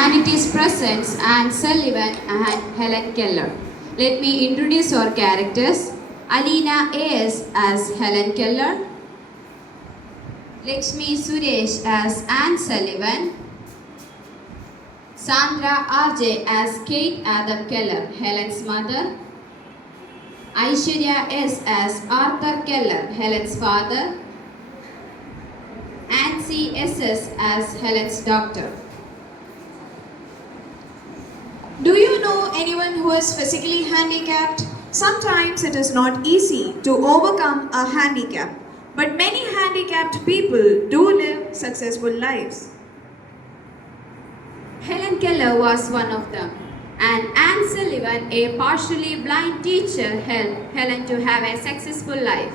and it is presents Anne Sullivan and Helen Keller. Let me introduce our characters. Alina A.S. as Helen Keller, Lakshmi Suresh as Anne Sullivan, Sandra R.J. as Kate Adam Keller, Helen's mother, Aishwarya S. as Arthur Keller, Helen's father, Nancy S.S. as Helen's doctor. Do you know anyone who is physically handicapped? Sometimes it is not easy to overcome a handicap, but many handicapped people do live successful lives. Helen Keller was one of them, and Anne Sullivan, a partially blind teacher, helped Helen to have a successful life.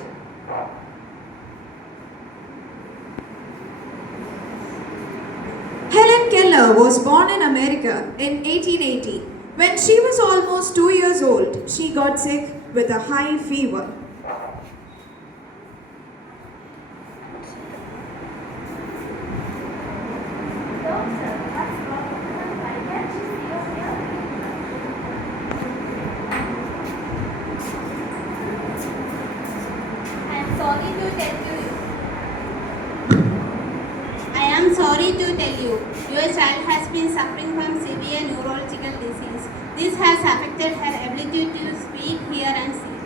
Helen Keller was born in America in 1880. When she was almost 2 years old, she got sick with a high fever. I am sorry to tell you, your child has been suffering from severe neurological disease. This has affected her ability to speak, hear and see.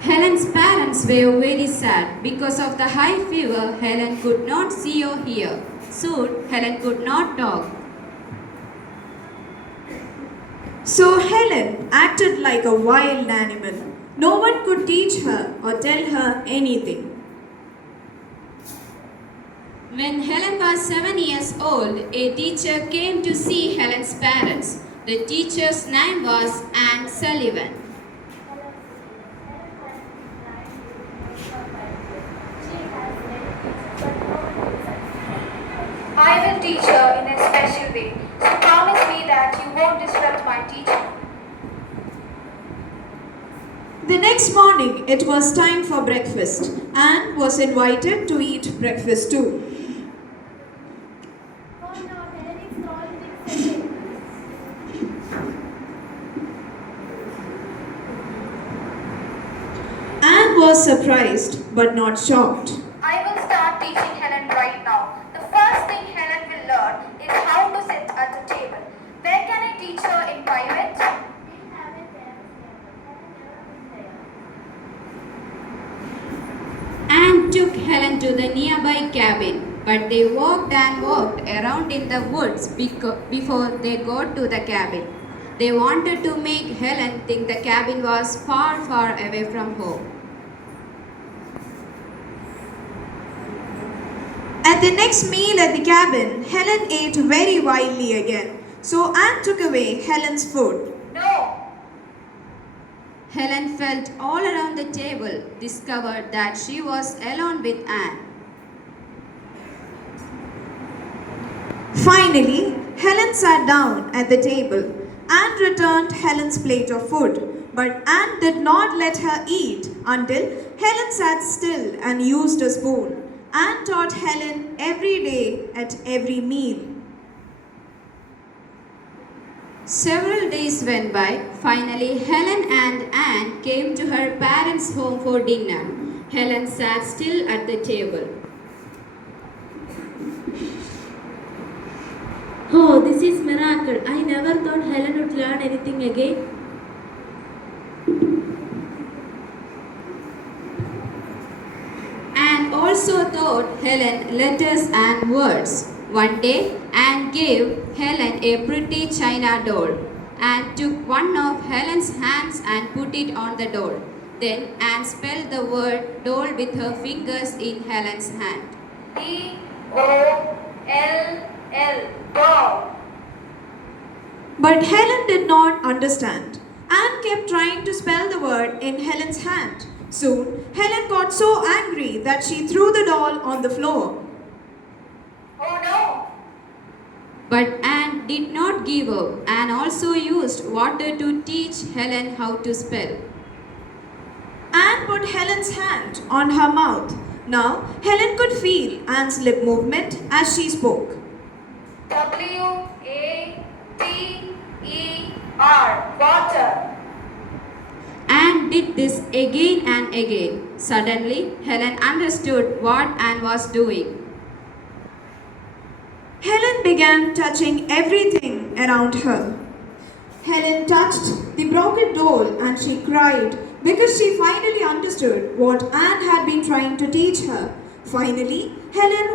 Helen's parents were very sad. Because of the high fever, Helen could not see or hear. Soon, Helen could not talk. So Helen acted like a wild animal. No one could teach her or tell her anything. When Helen was 7 years old, a teacher came to see Helen's parents. The teacher's name was Anne Sullivan. I will teach her in a special way, so promise me that you won't disrupt my teaching. The next morning, it was time for breakfast. Anne was invited to eat breakfast too. Anne was surprised but not shocked. I will start teaching Helen right now. The first thing Helen will learn is how to sit at the table. Where can I teach her in private? Anne took Helen to the nearby cabin, but they walked and walked around in the woods before they got to the cabin. They wanted to make Helen think the cabin was far, far away from home. At the next meal at the cabin, Helen ate very wildly again. So Anne took away Helen's food. No. Helen felt all around the table, discovered that she was alone with Anne. Finally, Helen sat down at the table. Anne returned Helen's plate of food, but Anne did not let her eat until Helen sat still and used a spoon. Anne taught Helen every day at every meal. Several days went by. Finally, Helen and Anne came to her parents' home for dinner. Helen sat still at the table. Oh, this is miracle. I never thought Helen would learn anything again. Anne also taught Helen letters and words. One day, Anne gave Helen a pretty china doll. Anne took one of Helen's hands and put it on the doll. Then Anne spelled the word doll with her fingers in Helen's hand. D-O-L-L. Doll. But Helen did not understand. Anne kept trying to spell the word in Helen's hand. Soon, Helen got so angry that she threw the doll on the floor. Oh no. But Anne did not give up. Anne also used water to teach Helen how to spell. Anne put Helen's hand on her mouth. Now, Helen could feel Anne's lip movement as she spoke. W-O-L-K. W-A-T-E-R. Water. Anne did this again and again. Suddenly, Helen understood what Anne was doing. Helen began touching everything around her. Helen touched the broken doll and she cried because she finally understood what Anne had been trying to teach her. Finally, Helen